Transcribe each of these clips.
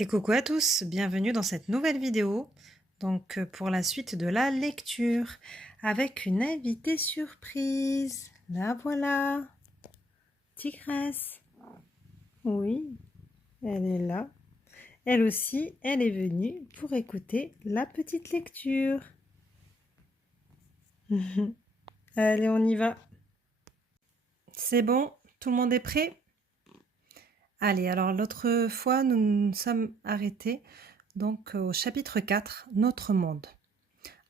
Et coucou à tous, bienvenue dans cette nouvelle vidéo. Pour la suite de la lecture avec une invitée surprise. La voilà, Tigresse. Oui, elle est là. Elle aussi, elle est venue pour écouter la petite lecture. Allez, on y va. C'est bon, tout le monde est prêt? Allez, alors l'autre fois, nous nous sommes arrêtés au chapitre 4, Notre monde.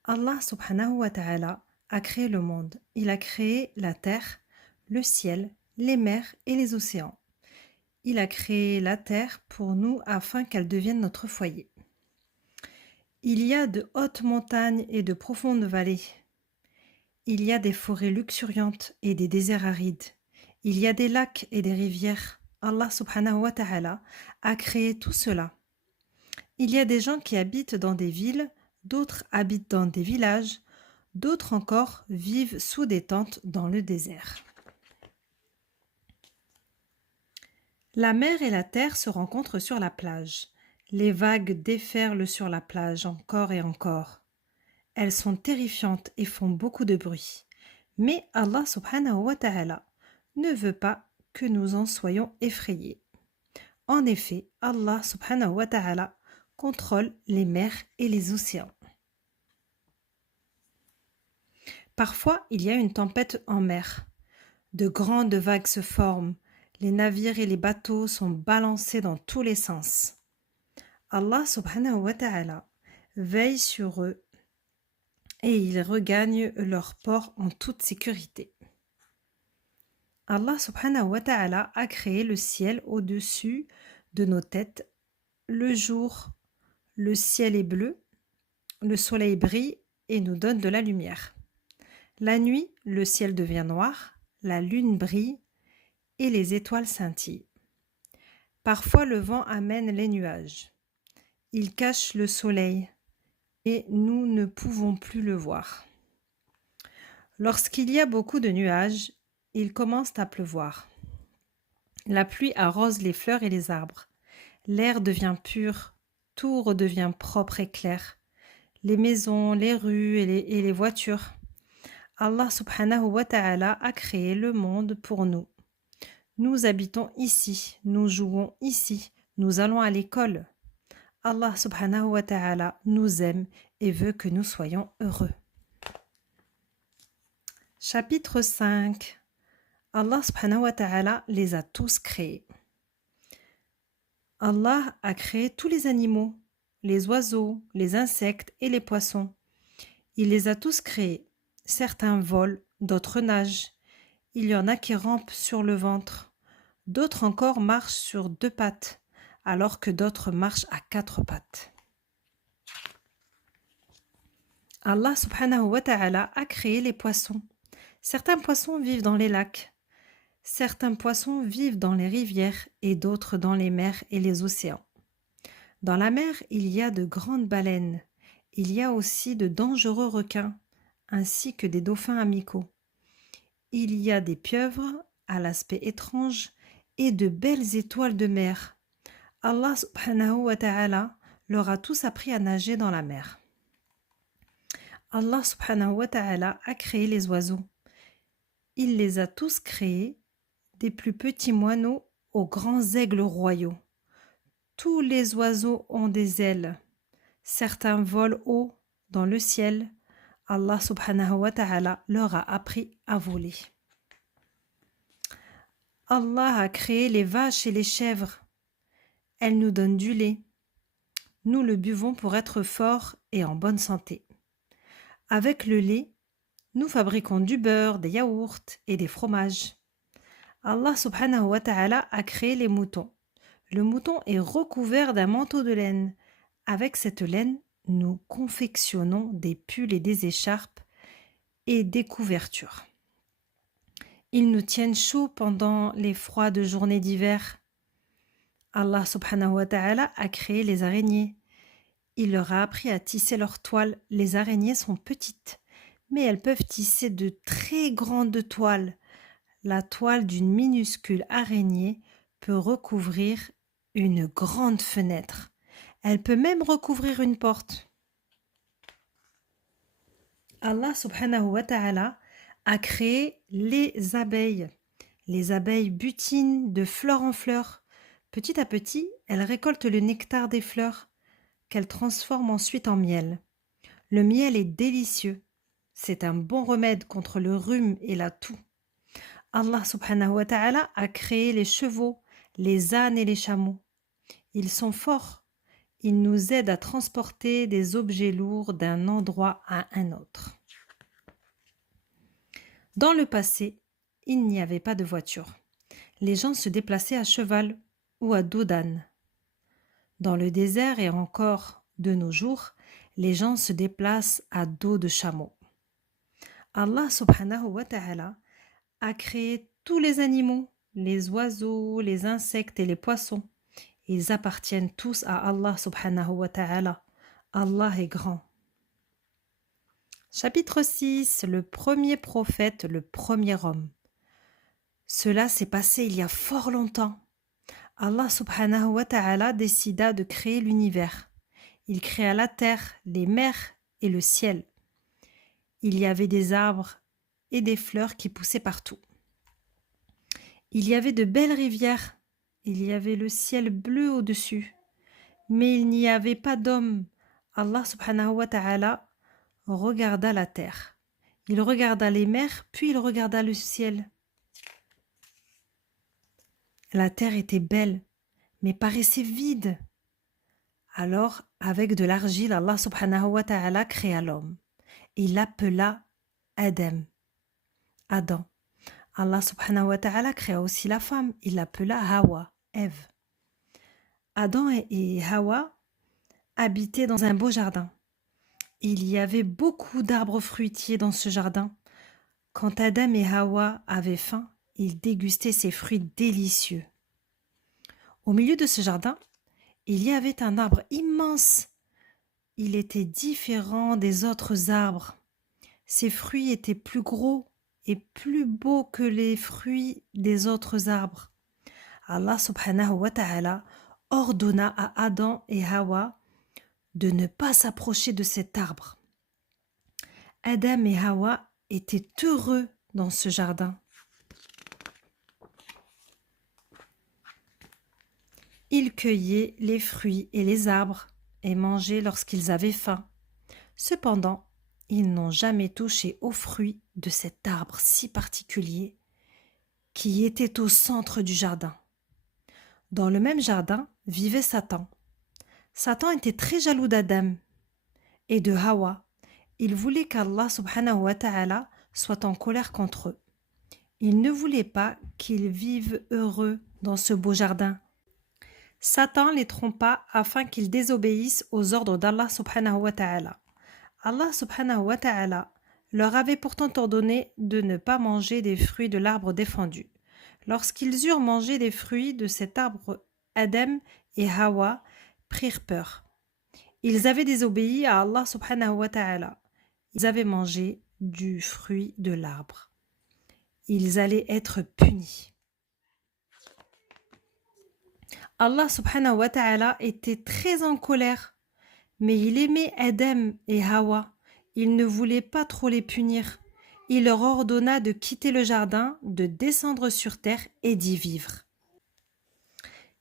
Allah subhanahu wa ta'ala a créé le monde. Il a créé la terre, le ciel, les mers et les océans. Il a créé la terre pour nous afin qu'elle devienne notre foyer. Il y a de hautes montagnes et de profondes vallées. Il y a des forêts luxuriantes et des déserts arides. Il y a des lacs et des rivières. Allah subhanahu wa ta'ala a créé tout cela. Il y a des gens qui habitent dans des villes, d'autres habitent dans des villages, d'autres encore vivent sous des tentes dans le désert. La mer et la terre se rencontrent sur la plage. Les vagues déferlent sur la plage encore et encore. Elles sont terrifiantes et font beaucoup de bruit. Mais Allah subhanahu wa ta'ala ne veut pas que nous en soyons effrayés. En effet, Allah subhanahu wa ta'ala contrôle les mers et les océans. Parfois, il y a une tempête en mer. De grandes vagues se forment, les navires et les bateaux sont balancés dans tous les sens. Allah subhanahu wa ta'ala veille sur eux et ils regagnent leur port en toute sécurité. Allah subhanahu wa ta'ala a créé le ciel au-dessus de nos têtes. Le jour, le ciel est bleu, le soleil brille et nous donne de la lumière. La nuit, le ciel devient noir, la lune brille et les étoiles scintillent. Parfois le vent amène les nuages. Il cache le soleil et nous ne pouvons plus le voir. Lorsqu'il y a beaucoup de nuages, il commence à pleuvoir. La pluie arrose les fleurs et les arbres. L'air devient pur, tout redevient propre et clair. Les maisons, les rues et les voitures. Allah subhanahu wa ta'ala a créé le monde pour nous. Nous habitons ici, nous jouons ici, nous allons à l'école. Allah subhanahu wa ta'ala nous aime et veut que nous soyons heureux. Chapitre 5. Allah subhanahu wa ta'ala les a tous créés. Allah a créé tous les animaux, les oiseaux, les insectes et les poissons. Il les a tous créés. Certains volent, d'autres nagent. Il y en a qui rampent sur le ventre. D'autres encore marchent sur 2 pattes, alors que d'autres marchent à 4 pattes. Allah subhanahu wa ta'ala a créé les poissons. Certains poissons vivent dans les lacs. Certains poissons vivent dans les rivières et d'autres dans les mers et les océans. Dans la mer, il y a de grandes baleines. Il y a aussi de dangereux requins, ainsi que des dauphins amicaux. Il y a des pieuvres à l'aspect étrange et de belles étoiles de mer. Allah subhanahu wa ta'ala leur a tous appris à nager dans la mer. Allah subhanahu wa ta'ala a créé les oiseaux. Il les a tous créés, des plus petits moineaux aux grands aigles royaux. Tous les oiseaux ont des ailes. Certains volent haut dans le ciel. Allah subhanahu wa ta'ala leur a appris à voler. Allah a créé les vaches et les chèvres. Elles nous donnent du lait. Nous le buvons pour être forts et en bonne santé. Avec le lait, nous fabriquons du beurre, des yaourts et des fromages. Allah subhanahu wa ta'ala a créé les moutons. Le mouton est recouvert d'un manteau de laine. Avec cette laine, nous confectionnons des pulls et des écharpes et des couvertures. Ils nous tiennent chauds pendant les froides journées d'hiver. Allah subhanahu wa ta'ala a créé les araignées. Il leur a appris à tisser leurs toiles. Les araignées sont petites, mais elles peuvent tisser de très grandes toiles. La toile d'une minuscule araignée peut recouvrir une grande fenêtre. Elle peut même recouvrir une porte. Allah subhanahu wa ta'ala a créé les abeilles. Les abeilles butinent de fleur en fleur. Petit à petit, elles récoltent le nectar des fleurs qu'elles transforment ensuite en miel. Le miel est délicieux. C'est un bon remède contre le rhume et la toux. Allah subhanahu wa ta'ala a créé les chevaux, les ânes et les chameaux. Ils sont forts. Ils nous aident à transporter des objets lourds d'un endroit à un autre. Dans le passé, il n'y avait pas de voiture. Les gens se déplaçaient à cheval ou à dos d'âne. Dans le désert et encore de nos jours, les gens se déplacent à dos de chameau. Allah subhanahu wa ta'ala a créé tous les animaux, les oiseaux, les insectes et les poissons. Ils appartiennent tous à Allah subhanahu wa ta'ala. Allah est grand. Chapitre 6. Le premier prophète, le premier homme. Cela s'est passé il y a fort longtemps. Allah subhanahu wa ta'ala décida de créer l'univers. Il créa la terre, les mers et le ciel. Il y avait des arbres et des fleurs qui poussaient partout. Il y avait de belles rivières. Il y avait le ciel bleu au-dessus. Mais il n'y avait pas d'hommes. Allah subhanahu wa ta'ala regarda la terre. Il regarda les mers, puis il regarda le ciel. La terre était belle, mais paraissait vide. Alors, avec de l'argile, Allah subhanahu wa ta'ala créa l'homme. Il l'appela Adam. Adam. Allah subhanahu wa ta'ala créa aussi la femme. Il l'appela Hawa, Ève. Adam et Hawa habitaient dans un beau jardin. Il y avait beaucoup d'arbres fruitiers dans ce jardin. Quand Adam et Hawa avaient faim, ils dégustaient ces fruits délicieux. Au milieu de ce jardin, il y avait un arbre immense. Il était différent des autres arbres. Ses fruits étaient plus gros et plus beaux que les fruits des autres arbres. Allah subhanahu wa ta'ala ordonna à Adam et Hawa de ne pas s'approcher de cet arbre. Adam et Hawa étaient heureux dans ce jardin. Ils cueillaient les fruits et les arbres et mangeaient lorsqu'ils avaient faim. Cependant, ils n'ont jamais touché aux fruits de cet arbre si particulier qui était au centre du jardin. Dans le même jardin vivait Satan. Satan était très jaloux d'Adam et de Hawa. Il voulait qu'Allah subhanahu wa ta'ala soit en colère contre eux. Il ne voulait pas qu'ils vivent heureux dans ce beau jardin. Satan les trompa afin qu'ils désobéissent aux ordres d'Allah subhanahu wa ta'ala. Allah subhanahu wa ta'ala leur avait pourtant ordonné de ne pas manger des fruits de l'arbre défendu. Lorsqu'ils eurent mangé des fruits de cet arbre, Adam et Hawa prirent peur. Ils avaient désobéi à Allah subhanahu wa ta'ala. Ils avaient mangé du fruit de l'arbre. Ils allaient être punis. Allah subhanahu wa ta'ala était très en colère, mais il aimait Adam et Hawa. Il ne voulait pas trop les punir. Il leur ordonna de quitter le jardin, de descendre sur terre et d'y vivre.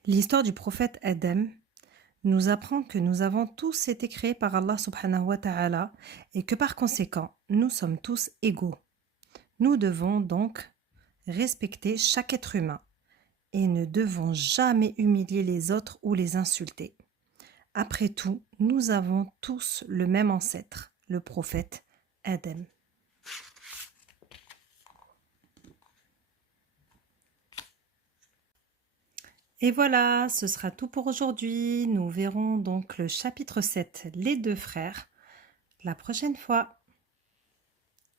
L'histoire du prophète Adam nous apprend que nous avons tous été créés par Allah subhanahu wa ta'ala et que par conséquent, nous sommes tous égaux. Nous devons donc respecter chaque être humain et ne devons jamais humilier les autres ou les insulter. Après tout, nous avons tous le même ancêtre, le prophète Adam. Et voilà, ce sera tout pour aujourd'hui. Nous verrons donc le chapitre 7, les deux frères, la prochaine fois.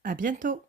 À bientôt.